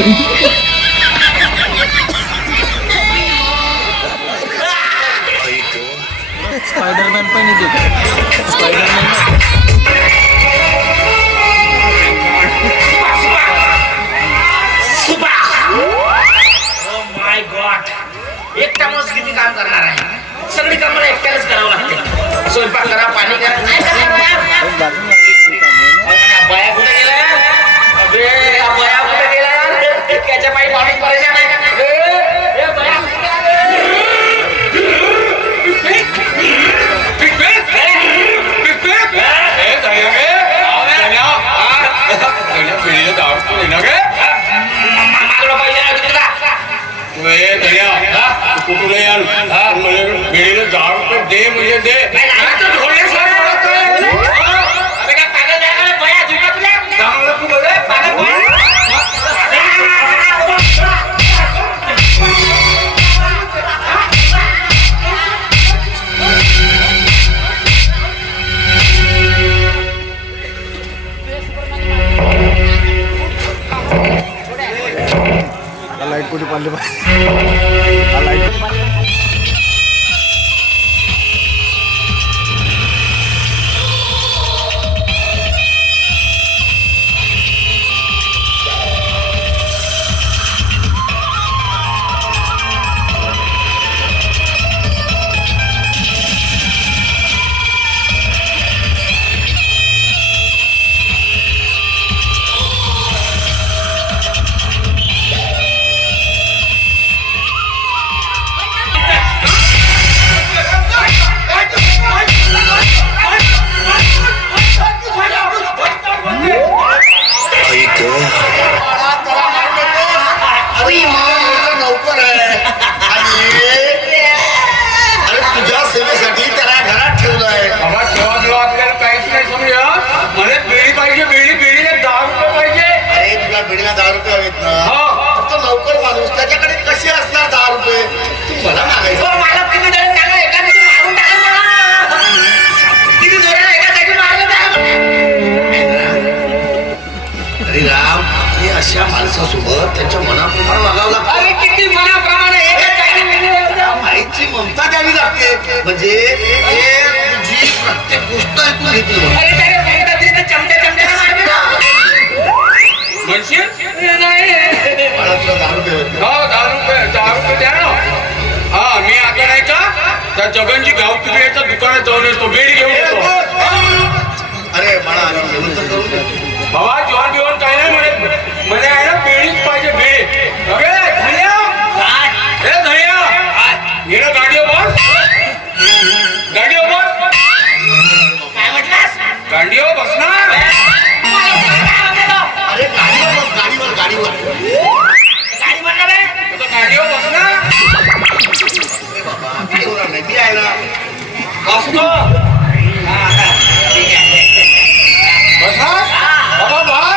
嗯 दे म्हणजे दे नाही, दे म्हणजे दे राम हे अशा माणसासोबत त्यांच्या मनाप्रमाणे वागावं लागतं अरे किती मनाप्रमाणे. आईची ममता द्यावी लागते म्हणजे हे तुझी प्रत्येक गोष्ट ऐकून घेतील. अरे त्याने तिथे चमच्या ना. म्हणशील नाही. ना? हो द्या ना हा मी आता नाही का त्या जगनची गाव तुझ्या दुकानात जाऊन येतो बेडी घेऊन येतो अरे बाळा जेवण तर करून. बाबा जेवण बिवण काही नाही म्हणत मला आहे ना बेडीच पाहिजे बेडी अगे धन्या काय? गाडी बस. गाडी बस. काय म्हटलास? बसणार. अरे गाडीवर बस, गाडीवर गाडीवर. गाडीवर बसणार. अरे बाबा काय होणार नाही. मी आहे ना. बसतो. हा, हा. ठीक आहे. बसणार? बाबा बाय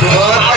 Señor.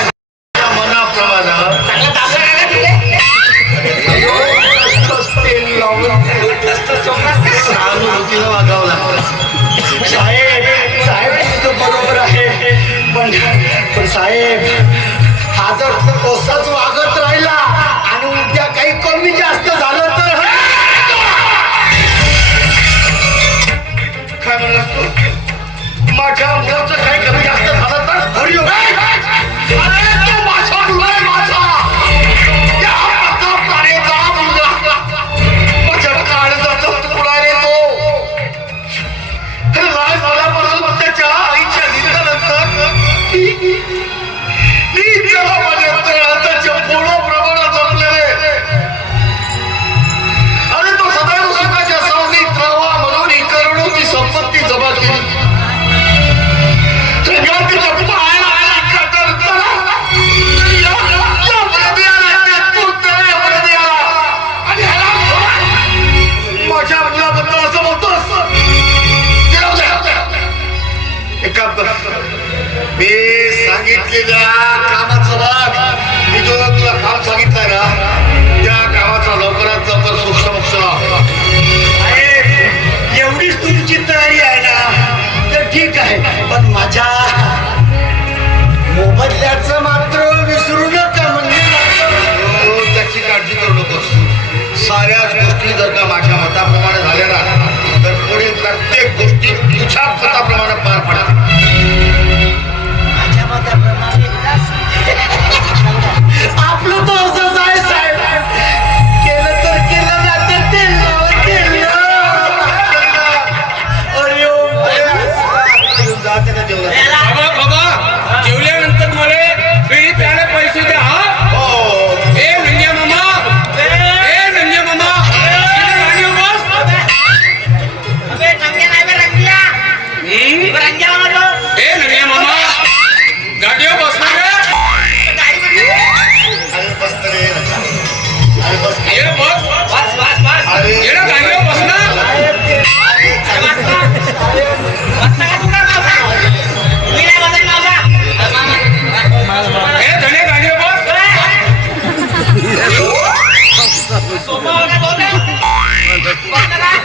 पण माझ्या मोबदल्याच मात्र विसरू नका म्हणजे त्याची काळजी करू नकोस. साऱ्या गोष्टी जर का माझ्या मताप्रमाणे झाल्या ना तर पुढे प्रत्येक गोष्टी तुझ्या मताप्रमाणे पार पडतात.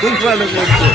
খুব ভালো করছে